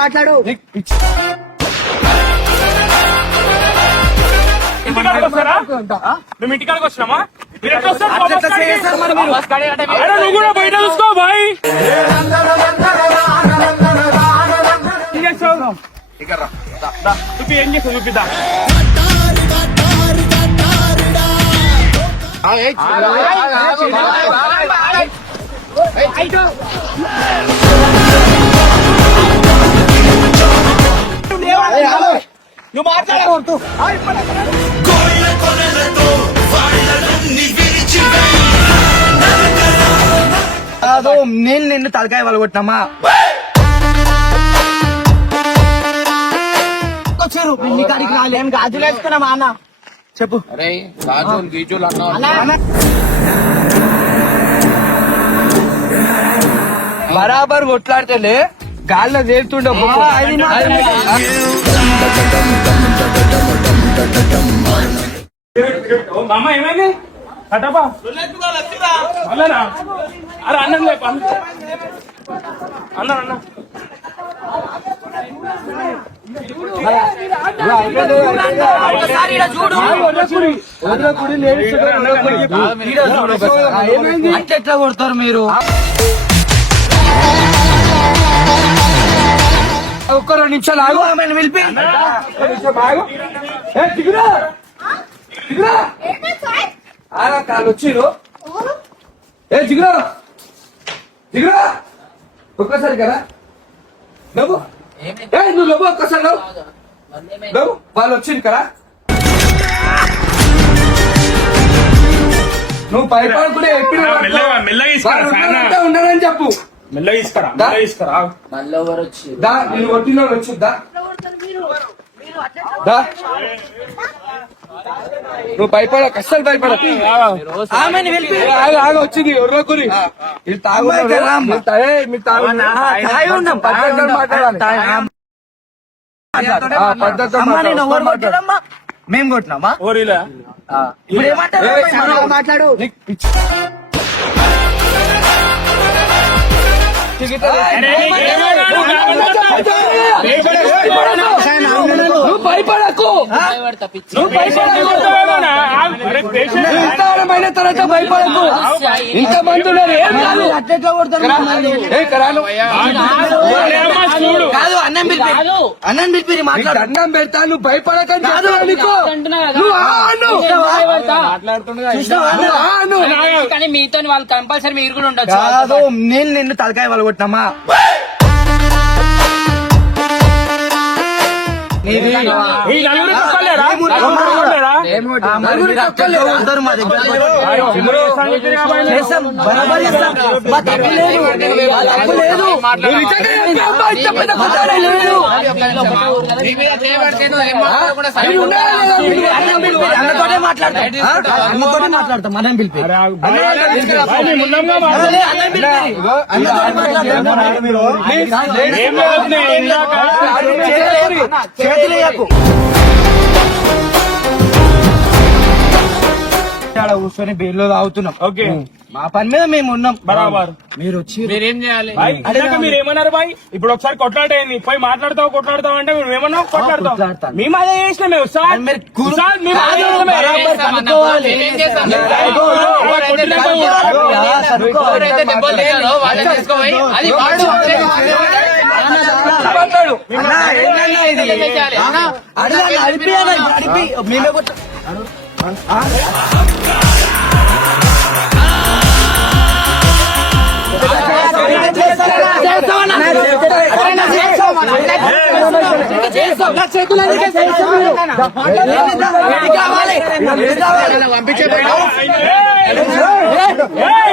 మాట్లాడు. ఇంటికాడికి వస్తారా? మేము ఇంటికాడికి వచ్చినామా? మీరు ఎట్లా వస్తారు? నువ్వు కూడా బయట చూసుకో బాయ్. ఏం చేస్తావు? చూపి, ఏం చేస్తావు చూపిద్దా. నువ్వు మాట్లాడకూడదు. అదో నేను నిన్ను తలకాయ వలగొట్టినామా? వచ్చారు నీ కాడికి రాలేం. గాజులు వేసుకున్నామా అన్న? చెప్పు. బరాబర్ కొట్లాడితేనే గాల్లో తేలుతుండే అమ్మ ఏమైంది? అటపా అల్లనా? అరే అన్నం లేప అన్న అన్న ఎట్లా కొడతారు మీరు? ఒక్క 2 నిమిషాలు ఆగు. ఆమెను పిలిపి కాళ్ళు వచ్చిరు. జిగురా జిగురా ఒక్కసారి కదా నవ్వు. నువ్వు నవ్వు ఒక్కసారి నవ్వు. వాళ్ళు వచ్చింది కదా. నువ్వు భయపడకుండా ఉండదని చెప్పు. మెల్లగా తీసుకురా. నేను కొట్టిన వచ్చిద్దా. నువ్వు భయపడ, అస్సలు భయపడ. ఆమెను పిలిపి వచ్చింది ఎర్రకురి. మీరు మేము కొట్టినామా? ఓరిలా ఇప్పుడు ఏమంటారు? మాట్లాడు. నువ్వు భయపడకు. అయిన తర్వాత భయపడకు. ఇంతమంది ఉన్నారు. అట్లా కొడతారు. కాదు అన్నం పిలిపి, అన్నం పిలిపి మాట్లాడు. అన్నం పెడతా. నువ్వు భయపడకని కానీ మీతో వాళ్ళు కంపల్సరీ మీరు కూడా ఉండొచ్చు. కాదు నేను నిన్ను తలకాయ వలగొట్టినామా? మాట్లాడతాం అన్నం పిలిపి. చేతులేయకు. కూర్చొని బెయిల్లో తాగుతున్నాం. ఓకే, మా పని మీద మేము ఉన్నాం. బరాబర్. మీరు వచ్చి మీరేం చేయాలి? మీరు ఏమన్నారు బాయ్? ఇప్పుడు ఒకసారి కొట్లాటైంది, పోయి కొట్లాడతావు అంటే మేము ఏమన్నా కొట్లాడతాం. మేము అదే చేసినా. మేము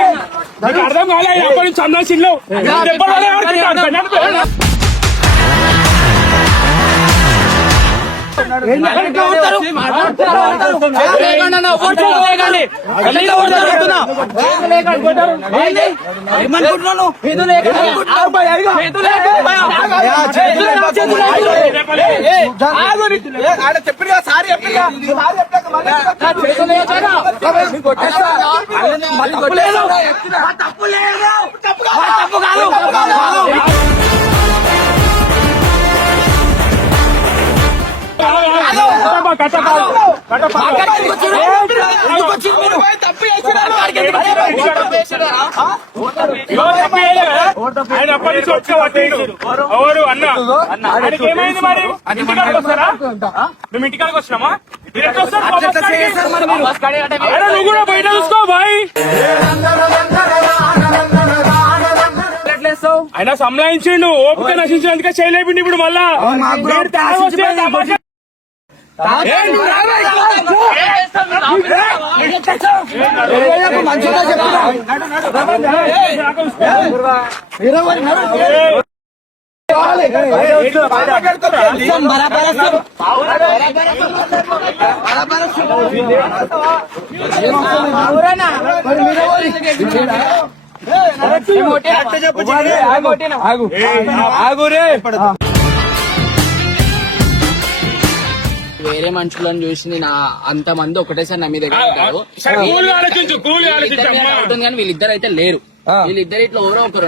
మేమే అర్థం కాలే. ఎప్పటి నుంచి చంద్రశీల్లో ఆయన అప్పటి నుంచి వచ్చే పట్టేడు ఎవరు అన్న ఆయనకి ఏమైంది మరి ఇంటికాడికి వస్తారా మేము ఇంటికాడికి వచ్చినామా ఎట్లా వస్తారు? అరే నువ్వు కూడా బయట చూసుకో బాయ్. ఆయన సంలాయించిండు ఓపిక నశించినందుకే చేయలేపిండి ఇప్పుడు మళ్ళా వేరే మనుషులను చూసి నా అంత మంది ఒకటేసారి నా మీద ఉంటారు కానీ వీళ్ళిద్దరు అయితే లేరు. వీళ్ళిద్దరు ఇట్లా ఎవరో ఒకరు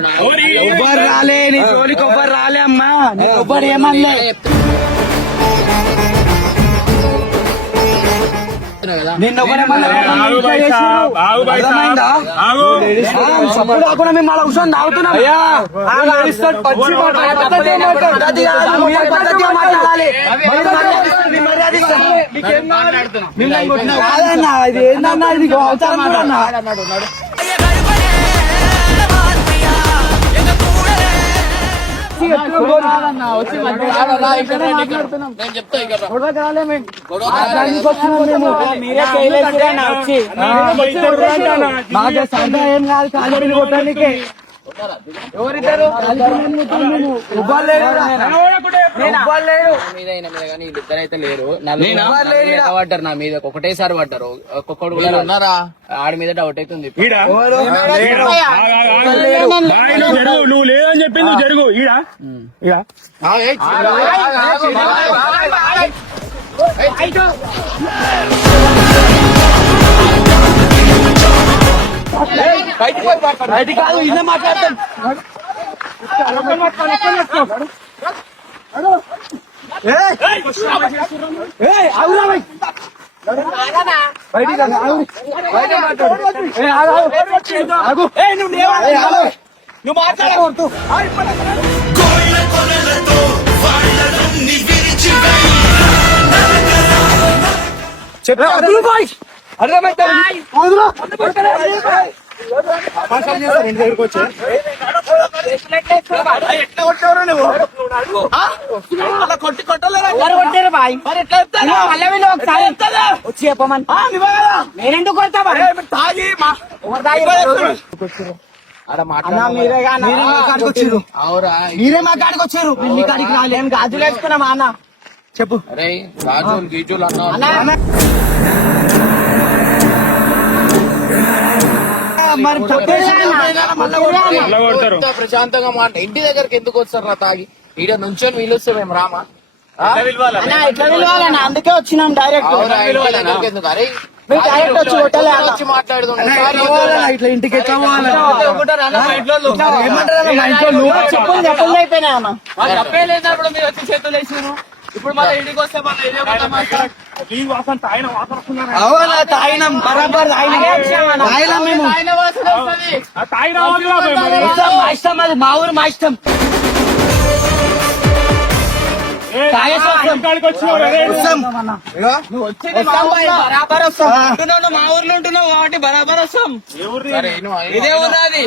ఎవ్వరు రాలే నీ జోలికి ఎవ్వరు రాలే అమ్మా ఎవ్వరు ఏమన్నా కదా. నిన్న కూర్చొని తాగుతున్నాం కాదన్నా ఇది ఏందన్నా ఇది అవసరం కూడా అన్నా. ఏం కాదు కాలేజీ కొట్టడానికి ఎవరిద్దరు వీళ్ళిద్దరు అయితే లేరు. పడ్డారు నా మీద ఒకటేసారి పడ్డారు. ఒక్కొక్కడు కూడా ఉన్నారా ఆడి మీద డౌట్ అవుతుంది. నువ్వు లేదని చెప్పి నువ్వు జరుగు ఈడ బయట కాదు ఇదే మాట్లాడతాం. నువ్వు మాట్లాడకూడదు. అర్థమైతే కొట్టి కొట్టలేరు బాయ్ వచ్చి చెప్పమని నేనెందుకు కొడతా మీరే మా కాడికి వచ్చారు మీ కాడికి రాలేం గాజులు వేసుకున్నామా అన్న చెప్పు. అరే గాజులు గీజులు అన్నా ప్రశాంతంగా మాట ఇంటి దగ్గరికి ఎందుకు వస్తారు రా తాగి ఈడ నుంచొని వీళ్ళొస్తే మేము రామా ఎట్లా పిలవాలన్నా అందుకే వచ్చినాం డైరెక్ట్ ఎందుకు అరే వచ్చి మాట్లాడుతున్నాం ఇట్లా ఇంటికి ఎట్లా చెప్పులు చెప్పులు అయిపోయినాయి అన్న తప్పే లేనప్పుడు మీరు వచ్చి చేతులు వేసాను. ఇప్పుడు మళ్ళీ ఇంటికి వస్తే మళ్ళీ వాసన తాగిన వాసన వస్తున్నారు. అవునా తాగినాం బరాబర్ తాగినాం మేము మా ఇష్టం అది మా ఊరు మా ఇష్టం. బరాబర్ వస్తాం మా ఊర్లో ఉంటున్నావు కాబట్టి బరాబర్ వస్తాం. ఇదే ఉన్నది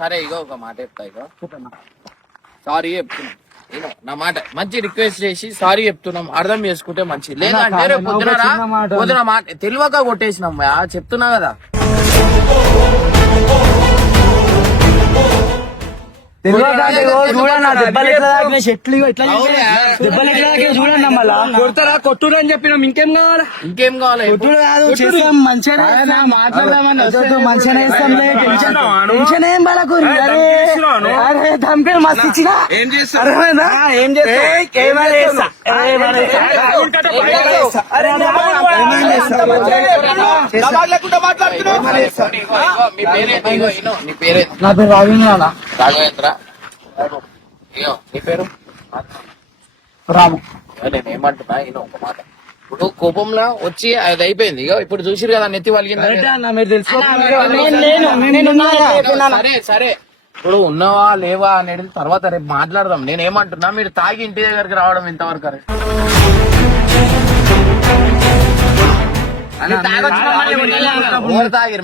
సరే ఇగో ఒక మాట చెప్తా ఇగో సారీ చెప్తున్నా నా మాట మంచి రిక్వెస్ట్ చేసి సారీ చెప్తున్నాం అర్థం చేసుకుంటే మంచిది. లేదంటే రేపు పొద్దున మాట తెలియక కొట్టేసినాం చెప్తున్నా కదా. చూడన్నా దెబ్బలు ఎట్లా తాకిన చెట్లు ఎట్లా దెబ్బలు ఎట్లా తాకిన చూడన్నా మళ్ళా కొడతారా కొట్టుడు అని చెప్పినాం ఇంకేం కావాలా ఇంకేం కావాలి కొట్టుడు కాదు చేస్తాం మంచిగా మాట్లాడదామని మంచిగానే ఇస్తాంలే టెన్షన్ ఏం బాలకు అరే ధమ్కి మస్తు ఇచ్చిన ఏం చేస్తారు ఏం మీ పేరేంటి? ఇగో ఇనో, నీ పేరేంటి? నా పేరు రాఘవేంద్ర రాఘవేంద్ర. ఇగో, నీ పేరు? రాము నేను ఏమంటున్నా ఇనో ఒక మాట. ఇప్పుడు కోపంలో వచ్చి అది అయిపోయింది. ఇగో ఇప్పుడు చూసిరు కదా నెత్తి వలిగింది. మీరు తెలుసుకో సరే సరే ఇప్పుడు ఉన్నావా లేవా అనేది తర్వాత రేపు మాట్లాడదాం. నేను ఏమంటున్నా మీరు తాగి ఇంటి దగ్గరికి రావడం ఇంతవరకు కరెక్ట్? ఎవరు తాగిరు?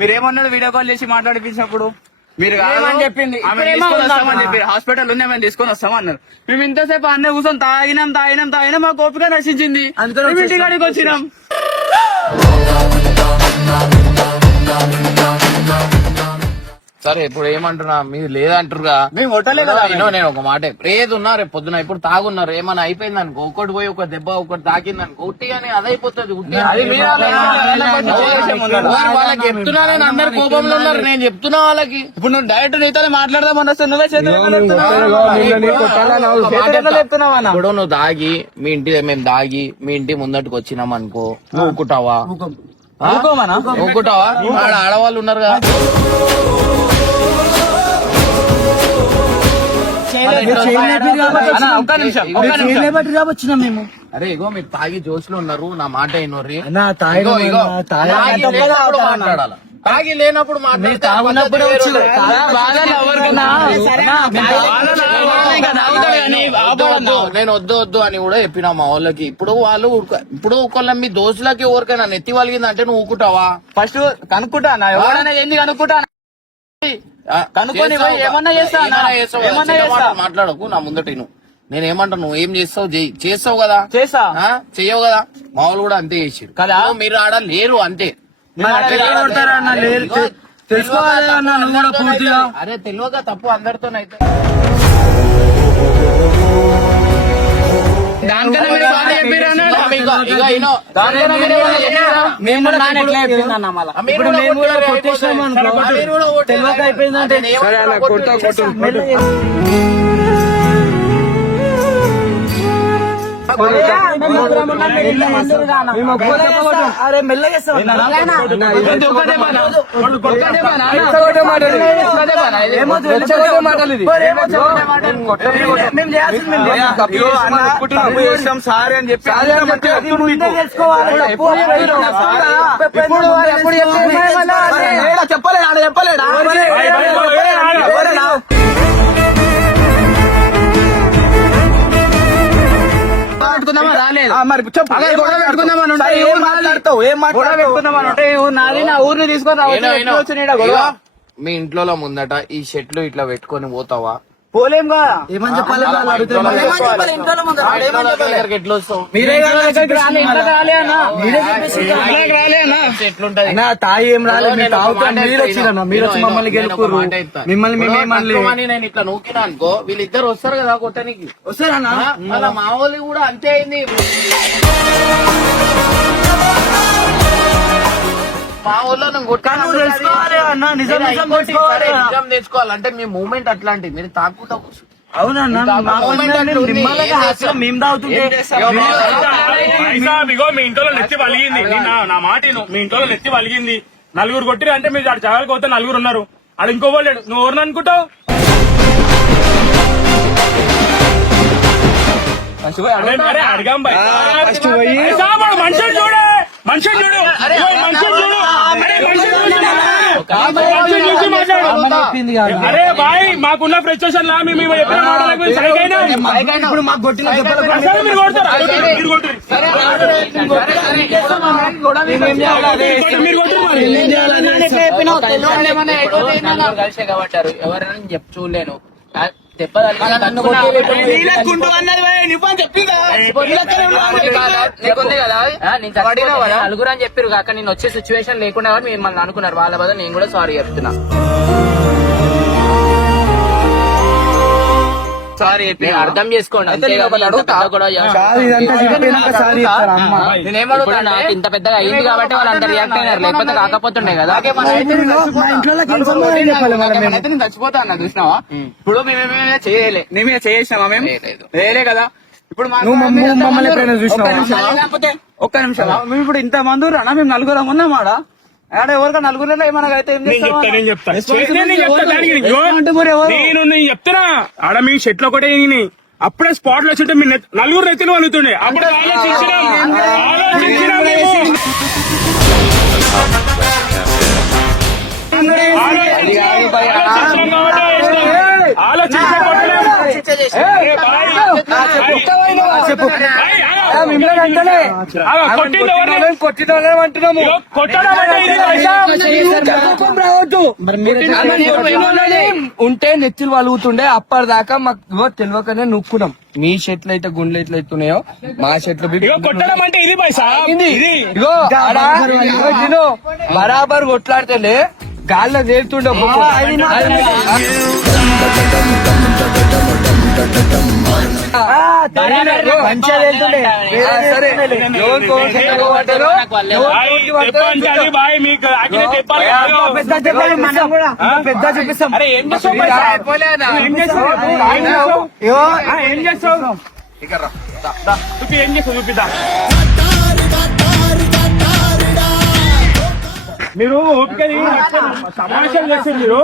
మీరేమన్నాడు వీడియో కాల్ చేసి మాట్లాడిపించినప్పుడు మీరు చెప్పింది హాస్పిటల్ ఉంది మేము తీసుకొని వస్తామన్నారు. మేము ఇంతసేపు అన్నీ కూర్చొని తాగినాం మా ఓపిక నశించింది. ఇంటికాడికి వచ్చినాం. సరే ఇప్పుడు ఏమంటున్నా మీరు లేదంటారుగా. మేము కొట్టలే కదా. నేను ఒక మాట ఏది ఉన్నా రేపు పొద్దున ఇప్పుడు తాగున్నారు ఏమన్నా అయిపోయింది అనుకో ఒకటి పోయి ఒక దెబ్బ ఒకటి తాకింది అనుకో ఉట్టిగానే అదైపోతుంది. వాళ్ళకి చెప్తున్నా నేను అందరు కోపంలో ఉన్నారు. నేను చెప్తున్నా వాళ్ళకి ఇప్పుడు నువ్వు డైరెక్ట్ నీతో మాట్లాడదామని వస్తే నువ్వే ఇప్పుడు నువ్వు దాగి మీ ఇంటి మేము దాగి మీ ఇంటి ముందటికి వచ్చినాం అనుకో నువ్వు ఊకుంటావా? ఊకుంటావా? ఆడవాళ్ళు ఉన్నారు కదా. వచ్చినాం మేము. అరే ఇగో మీరు తాగి జోష్లో ఉన్నారు. నా మాట అయినోర్రి మాట్లాడాల. తాగి లేనప్పుడు తాగున్నప్పుడు నేను వద్దు వద్దు అని కూడా చెప్పినా మా వాళ్ళకి. ఇప్పుడు వాళ్ళు ఇప్పుడు ఒకళ్ళ మీ దోస్తులకి ఎవరికైనా నెత్తి వలిగింది అంటే నువ్వు ఊకుంటావా? ఫస్ట్ కనుక్కుంటా ఎవరైనా ఏంది కనుక్కుంటా కనుక్కొని ఏమన్నా మాట్లాడకు నా ముందట నువ్వు. నేను ఏమంటాను నువ్వు ఏం చేస్తావు చేస్తావు కదా చేస్తా చెయ్యవు కదా. మా వాళ్ళు కూడా అంతే చేసారు కదా. మీరు ఆడ లేరు అంతే. తెలుసుకోవాలి అన్న నువ్వు కూడా పూర్తిగా. అరే తెలియక తప్పు అందరితోనైతే తెలియక అయిపోయిందంటే అరే మెల్లగా సారీ అని చెప్పి చెప్పలేడా చెప్పలేడా మరి నాది నా ఊరిని తీసుకొని మీ ఇంట్లో ముందట ఈ షెట్లు ఇట్లా పెట్టుకొని పోతావా? పోలేం కదా. ఏమని చెప్పాలి? ఎట్లా వస్తావు? తాయి ఏం రాలేదు. మీరు వచ్చి మమ్మల్ని గెలుపురు. మిమ్మల్ని నేను ఇట్లా నూకినా అనుకో వీళ్ళిద్దరు వస్తారు కదా కొట్టనికి. వస్తారన్నా మళ్ళీ మా వాళ్ళు కూడా అంతే అయింది. మా ఊళ్ళో నిజం తెచ్చుకోవాలంటే మీ మూమెంట్ అట్లాంటిది. మీరు తాగుతా మేము తాగుతుంటే ఇగో మీ ఇంట్లో నెత్తి వలిగింది. నా మాట మీ ఇంట్లో నెత్తి వలిగింది. నలుగురు కొట్టిరు అంటే మీరు ఆడ చదవకపోతే పోతే నలుగురు ఉన్నారు. ఆడ ఇంకో లేడు. నువ్వు ఎవరిని అనుకుంటావు? అడగాం బాయ్ మనిషిని చూడే మనిషిని చూడు మనిషిని చూడు అరే బాయ్ మాకున్న ఫ్రస్ట్రేషన్ లా మేము ఇప్పుడు మాకు కొట్టిన కలిసే కాబట్టారు ఎవరైనా చూడలేను గుండు అన్నది భయ్, నువ్వు అని చెప్పిందా? నీలెక్కనే ఉన్నావు అని చెప్పిందా? నీకుంది కదా అది? అడిగినావు కదా? నలుగురు అని చెప్పారు కాక నేను వచ్చే సిచ్యువేషన్ లేకుండా కాబట్టి మిమ్మల్ని అనుకున్నారు. వాళ్ళ బదులు నేను కూడా సారీ చెప్తున్నా. సారీ నేను అర్థం చేసుకోండి అంతే కదా. ఇంత పెద్ద గొడవ ఇప్పుడు నాకు ఇంత పెద్దగా అయింది కాబట్టి వాళ్ళు అంత రియాక్ట్ అయినారు, లేకపోతే కాకపోతుండే కదా. నేను చచ్చిపోతా అన్న చూసినావా? ఇప్పుడు మేమేమే చేయలే, మేమే చేసినావా? మేము చేయలే కదా. ఇప్పుడు ఒక్క నిమిషం, మేము ఇప్పుడు ఇంత మంది అన్న, మేము నలుగురం ఉన్నాం ఆడ. ఆడ ఎవరిగా నలుగురులో ఏమన్నా అయితే ఏం చేస్తాం? నేను చెప్తున్నా ఆడ మీ షెట్లు ఒకటే ఈయన. అప్పుడే స్పాట్ లో వచ్చి మీ నలుగురు నెత్తిన వలుగుతుండే. అప్పుడు ఉంటే నెత్తులు వలుగుతుండే. అప్పటిదాకా మాకు తెలియకనే నొక్కున్నాం. మీ చెట్లు అయితే గుండెలు ఎట్లా ఎత్తున్నాయో మా చెట్లు కొట్టడం అంటే ఇది పైసా ఇగో ఇగో బరాబర్ కొట్లాడితేనే గాల్లో తేలుతుండే. మంచిగా తేలుతుండే. పెద్ద చూపిస్తాం. ఏం చేస్తావు? చూపిద్దాం. మీరు ఓపికని సమావేశం చేస్తారు. మీరు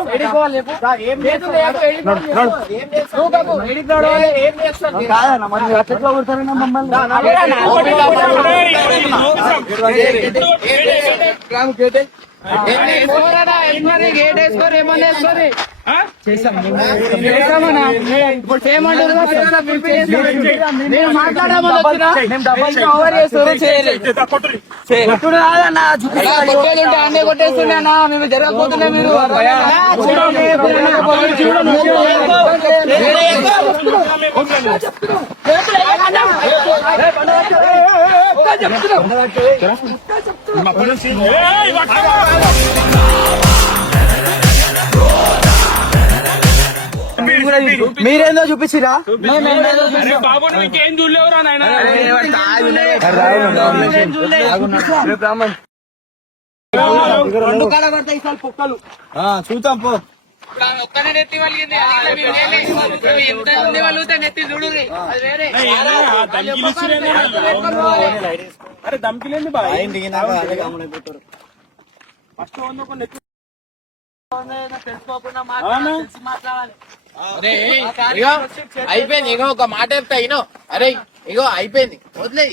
అన్నీ కొట్టేస్తున్నా మేము జరగకపోతున్నా. మీరు మీరేందో చూపించిరా? బాబు ఇంకేం చూడలేవురా నాయన. చూద్దాం పో. ఒక్కనే నెత్తి వలిగింది. ఎంత మంది వలుగుతా నెత్తి చూడు. అరే దమ్కిలేంది బాయ్. అయిపోయింది. ఇగో ఒక మాట చెప్తా ఇనో. అరే ఇగో అయిపోయింది, వదిలే.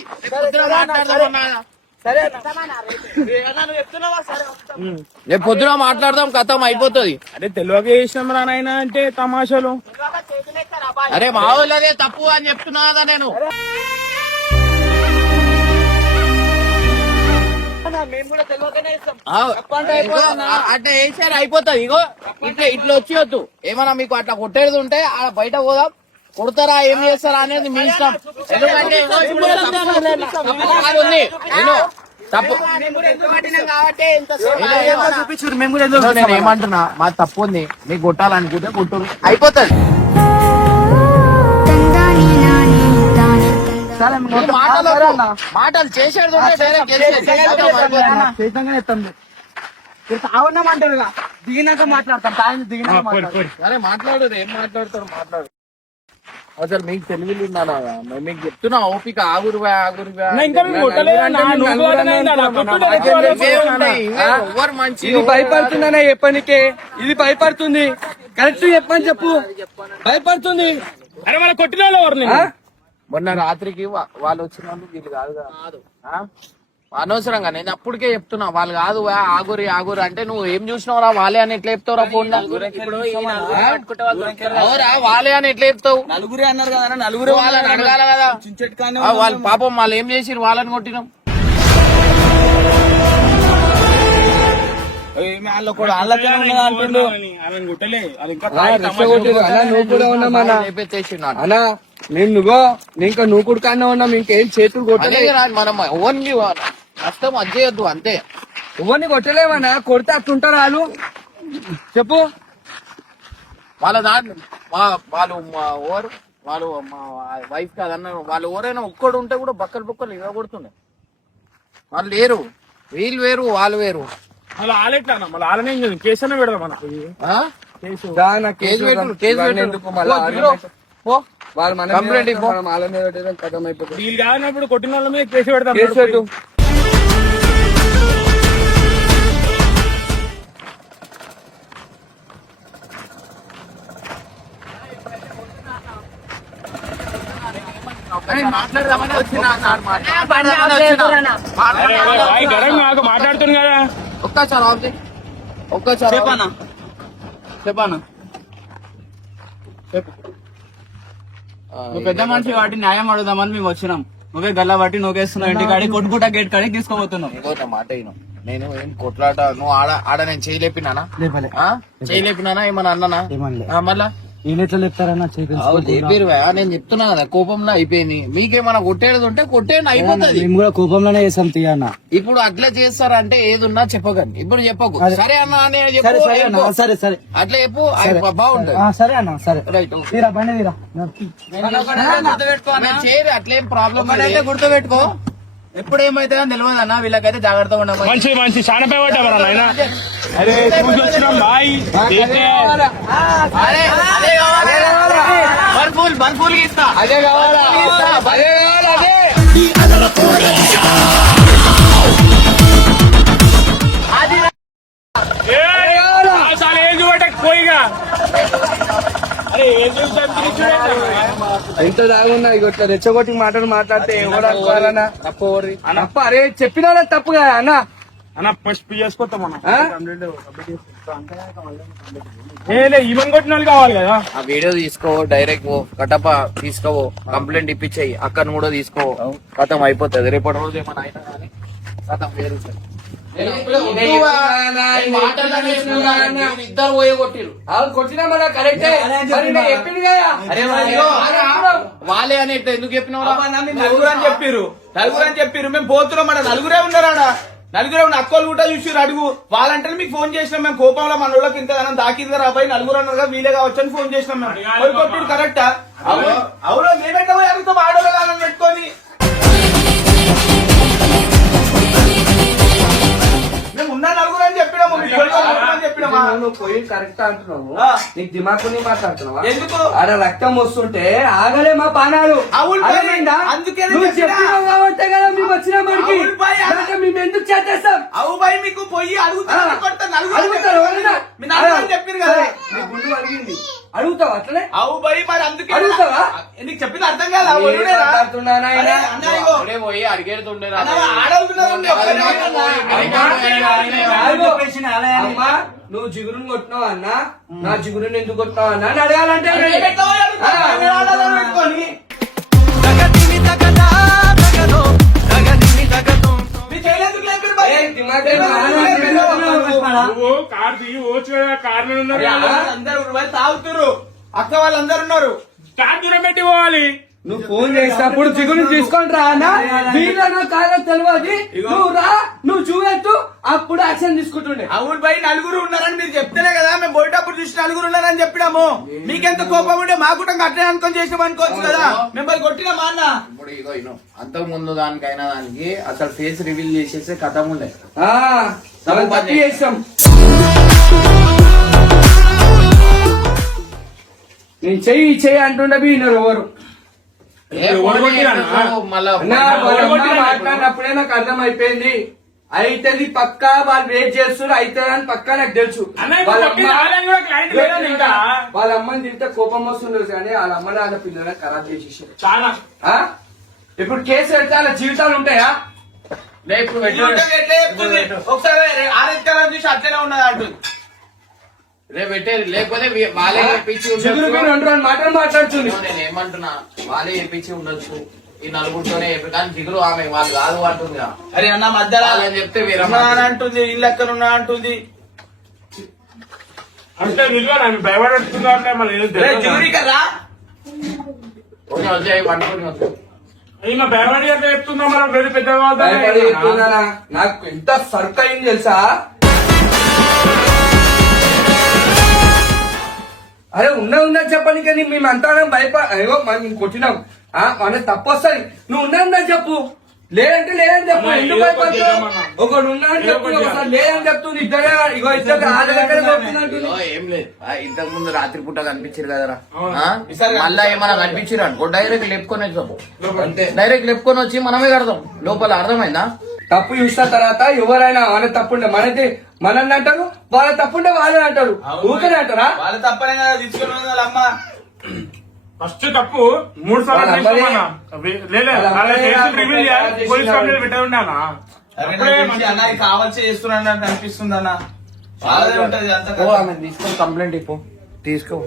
రేపు పొద్దున మాట్లాడదాం, కథం అయిపోతుంది. అరే తెలియక చేసినాం రా నాయన అంటే తమాషాలు. అరే మా వాళ్ళదే తప్పు అని చెప్తున్నా కదా నేను. అట్లా వేసారు అయిపోతుంది. ఇగో ఇట్లా వచ్చి వద్దు. ఏమన్నా మీకు అట్లా కొట్టేది ఉంటే అలా బయట పోదాం, కొడతారా ఏం చేస్తారా అనేది మీ ఇష్టం. ఎందుకంటే నేను తప్పు నేను ఏమంటున్నా, మా తప్పు ఉంది. మీకు కొట్టాలనుకుంటే కొట్టురు, అయిపోతుంది. మాటలు చేసేది తాగున్నామంటారు, దిగినాక మాట్లాడతాం. తాగి దిగినాక అరే మాట్లాడు, ఏం మాట్లాడతారు మాట్లాడు. అసలు మీకు తెలివి ఉండాలా? మీకు చెప్తున్నా ఓపిక. ఆగురువా ఆగురువా ఎవరు మంచి. ఇది భయపడుతుందనే చెప్పనికే. ఇది భయపడుతుంది. కరెక్ట్ చెప్పని చెప్పు. భయపడుతుంది. అరే మన కొట్టిన వాళ్ళు ఎవరు? మొన్న రాత్రికి వాళ్ళు వచ్చిన వాళ్ళు వీళ్ళు కాదు. అనవసరంగా నేను అప్పటికే చెప్తున్నా, వాళ్ళు కాదు ఆగురి ఆగురి అంటే నువ్వు ఏం చూసినావురా వాళ్ళే అని ఎట్లా చెప్తావురా? ఫోన్ అవురా వాళ్ళే అని ఎట్లా చెప్తావు? నలుగురే అన్నారు కదా, నలుగురు వాళ్ళని అడగాల కదా. వాళ్ళు పాపం వాళ్ళు ఏం చేసిరు? వాళ్ళని కొట్టినాం. ఆమెను గుట్టలే అది ఇంకా రెచ్చగొట్టిరు అన్నా, నువ్వు కూడా ఉన్నామన్నా అన్నా. ఇంకా నువ్వు కూడా కానే ఉన్నాం, ఇంకేం చేతులు కొట్టలే. మనం ఓన్లీ నష్టం అది చేయొద్దు అంతే. ఎవరిని కొట్టలేమన్నా, కొడితే అట్లుంటారు వాళ్ళు. చెప్పు. వాళ్ళ దాంట్లో వాళ్ళు ఓవర్ వాళ్ళు మా వైఫ్ కాదన్న వాళ్ళు ఎవరైనా ఒక్కడు ఉంటే కూడా బక్కలు బొక్కలు ఇవ్వ కొడుతుండే. వాళ్ళు లేరు, వీళ్ళు వేరు వాళ్ళు వేరు. మళ్ళీ ఆలెట్లా మళ్ళీ ఆలనే కేసు అనే పెడదాం మనకు. ఆ? కేసు ఎందుకు వాళ్ళు మన కంప్లైంట్ ఇవ్వు. వాళ్ళ మీద పెట్టడం కథం అయిపోతుంది. వీళ్ళు కానప్పుడు కొట్టిన వాళ్ళ మీద కేసు పెడదాం. కేసు పెట్టు. మాట్లాడదామని వచ్చిన మాట్లాడుతుంది కదా. ఒక్కసారి ఆఫ్ చేయి. ఒక్కసారి చెప్పనా చెప్పనా నువ్వు పెద్ద మనిషి కాబట్టి న్యాయం అడుగుదామని మేము వచ్చినాం. నువ్వే గల్లా బట్టి నూకేస్తున్నావు, ఇంటి కాడి కొట్టుకుంటా గేట్ కాడికి తీసుకోబోతున్నావు. ఇంకో మాట అయినా నేను ఏం కొట్లాట నువ్వు ఆడ నేను చేయలేపినానా? చేయలేపినానా ఏమన్నా అన్నానా? మళ్ళా లేపారు. నేను చెప్తున్నా కదా కోపంలో అయిపోయింది. మీకేమన్నా కొట్టేది ఉంటే కొట్టేయండి, అయిపోతుంది. కోపంలోనే చేసాం తీయన్న. ఇప్పుడు అట్లా చేస్తారంటే ఏదున్నా చెప్పకండి. ఇప్పుడు చెప్పకు. సరే అన్న నేను సరే సరే అట్లా చెప్పు, బాగుంటది. సరే అన్న సరే రైట్ బండి తీరా. చేయరు అట్లేం ప్రాబ్లం ఒకటైతే గుర్తుపెట్టుకో, ఎప్పుడు ఏమైతే అని తెలియదు అన్న. వీళ్ళకైతే జాగ్రత్తగా ఉండవు. మంచి చాలా పడ్డా నాయన. అరే చూసి వచ్చినాం బాయ్. బన్ఫూల్ ఇస్తా. అదే కావాలా, అదే కావాలి, అదే. చాలా ఏం చూడటం పోయిగా. అరే ఏం చూసాను ఎంత దాగున్నా ఇట్లా రెచ్చగొట్టి మాటలు మాట్లాడితే ఎవరు అనుకోవాలన్నా? తప్పు అరే చెప్పినా తప్పు కదా అన్న. అన్న ఫస్ట్ చేసుకోతాం మనం. ఈవెన్ కొట్టిన వాళ్ళు కావాలి కదా. ఆ వీడియో తీసుకో, డైరెక్ట్ కటప తీసుకోవో, కంప్లైంట్ ఇప్పించాయి. అక్కను కూడా తీసుకో, కథం అయిపోతుంది. రేపటి రోజు ఏమన్నా అయినా కానీ కథం వేరు. ఇద్దరు పోయే కొట్టిరు. కొట్టినా మన కరెక్టే. చెప్పింది కదా వాళ్ళే అని ఎందుకు చెప్పినావు? నలుగురు అని చెప్పిర్రు. మేము పోతున్నాం. మన నలుగురే ఉన్నారా? నలుగురే ఉన్న అక్కలు కూడా చూసిర్రు. అడుగు వాళ్ళంటే మీకు ఫోన్ చేసినాం మేము. కోపంలో మన వాళ్ళకి ఇంతగానం దాకింది రా అబ్బాయి, నలుగురు అన్నారు వీలే కావచ్చు అని ఫోన్ చేసినాం మేము. కొట్టిరు కరెక్టా? అవును మేమెట్లా పోయి అడుగుతాం ఆడోళ్ళని పెట్టుకొని. మేము ఉన్న నలుగురు అని చెప్పినాము, చెప్పినామా? నువ్వు పోయి కరెక్ట్ అంటున్నావు. నీకు దిమాగ్ మాట్లాడుతున్నావా? ఎందుకు? ఆడ రక్తం వస్తుంటే ఆగలే మా పానాలు. అందుకే నువ్వు చెప్పినావు కాబట్టే కదా మేము వచ్చిన మనకి. మేము ఎందుకు చేస్తాం? అవు బాయ్ మీకు పోయి అడుగుతారు చెప్పారు కదా. నీ గుండు అడిగింది అడుగుతావా అట్లనే? అవు బాయ్ మరి అందుకే అడుగుతావా? నీకు చెప్పింది అర్థం కాదా? పోయి అడిగేడుతుండే అమ్మా నువ్వు జిగురుని కొట్టినావు అన్న, నా జిగురుని ఎందుకు కొట్టినావు అన్న అని అడగాలంటే కార్ దిగి వచ్చు కదా. కార్ మీద ఉన్నారు అందరు తాగుతున్నారు. అక్క వాళ్ళందరూ ఉన్నారు. కార్ దూరం పెట్టి పోవాలి. నువ్వు ఫోన్ చేసినప్పుడు జిగురుని తీసుకొని రా అన్న. వీళ్ళ కాదో తెలియదు. నువ్వు రా, నువ్వు చూపెట్టు, అప్పుడు యాక్షన్ తీసుకుంటుండే. అవును బై నలుగురు ఉన్నారని మీరు చెప్తేనే కదా మేము పోయేటప్పుడు చూసి నలుగురు ఉన్నారని చెప్పినాము. మీకెంత కోపం ఉంటే మా కూడా అట్లే అనుకొని చేసాం అనుకోవచ్చు కదా. మిమ్మల్ని కొట్టినా మా అన్న. ఇప్పుడు ఇగో అంతకు ముందు దానికైనా దానికి అసలు ఫేస్ రివీల్ చేసేసి కథం ఉండే. తప్పు చేసాం. నేను చెయ్యి అంటుండే వినరు ఎవరు. మాట్లాడినప్పుడే నాకు అర్థం అయిపోయింది. అయితేది పక్కా వాళ్ళు వెయిట్ చేస్తున్నారు. అయితే అని పక్కా నాకు తెలుసు. వాళ్ళ అమ్మని తింటే కోపం వస్తుండదు కానీ వాళ్ళ అమ్మని వాళ్ళ పిల్లలని ఖరాబ్ చేసేసారు చాలా. ఇప్పుడు కేసు పెడితే వాళ్ళ జీవితాలు ఉంటాయా? ఒకసారి ఆరోగ్యం చూసి అట్లనే ఉన్నది అంటుంది. రేపు పెట్టేది లేకపోతే వాళ్ళే చెప్పించి మాటలు మాట్లాడుతుంది. నేను ఏమంటున్నా వాళ్ళే చెప్పించి ఉండొచ్చు. ఈ నలుగురితోనే కానీ దిగులు ఆమె వాళ్ళు కాదు అంటుంది. అరే అన్న మధ్యలో చెప్తే అంటుంది, ఇల్లు ఎక్కడ ఉన్నా అంటుంది. అంటే నిజంగా ఆమె భయపడుతుందా అంటే మళ్ళీ ఏదో తెలియదు. ఈమె భయపడి అంటే చెప్తుందా మనం పెద్ద పెద్ద భయపడి చెప్తున్నానా? నాకు ఎంత సర్క్ అయింది తెలుసా? అరే ఉన్నది చెప్పని కానీ మేము అంతా అయ్యో మనం కొట్టినాం మన తప్పు వస్తుంది. నువ్వు ఉన్నది చెప్పు, లేదంటే లేదని చెప్పు. ఎందుకు భయపడతావు? ఒకడు ఉన్నాడని చెప్పు, ఒకసారి లేదని చెప్తుంది. ఇద్దరే ఇగో ఇద్దరు ఏం లేదు ఇంతకు ముందు రాత్రి పూట కనిపించారు కదరా మళ్ళా ఏమన్నా కనిపించారు అనుకో డైరెక్ట్ లేపుకొని వచ్చాము అంతే. డైరెక్ట్ లేపుకొని వచ్చి మనమే కడదాం లోపల. అర్థమైందా? తప్పు చూసిన తర్వాత ఎవరైనా వాళ్ళ తప్పుండే మనది మనల్ని అంటారు, వాళ్ళ తప్పుండే వాళ్ళని అంటారు. ఊకనే అంటారా? వాళ్ళ తప్పనే కదా తీసుకుని వాళ్ళ అమ్మ. ఫస్ట్ తప్పు 3 సార్లు చేస్తామన్నా. రివీల్ చేయాలి, పోలీస్ కంప్లైంట్ పెట్టే ఉండాలా? అన్నది కావాల్సి చేస్తున్నాడు అని అనిపిస్తుంది అన్న. వాళ్ళదే ఉంటది అంత తీసుకొని కంప్లైంట్ ఇప్పు తీసుకో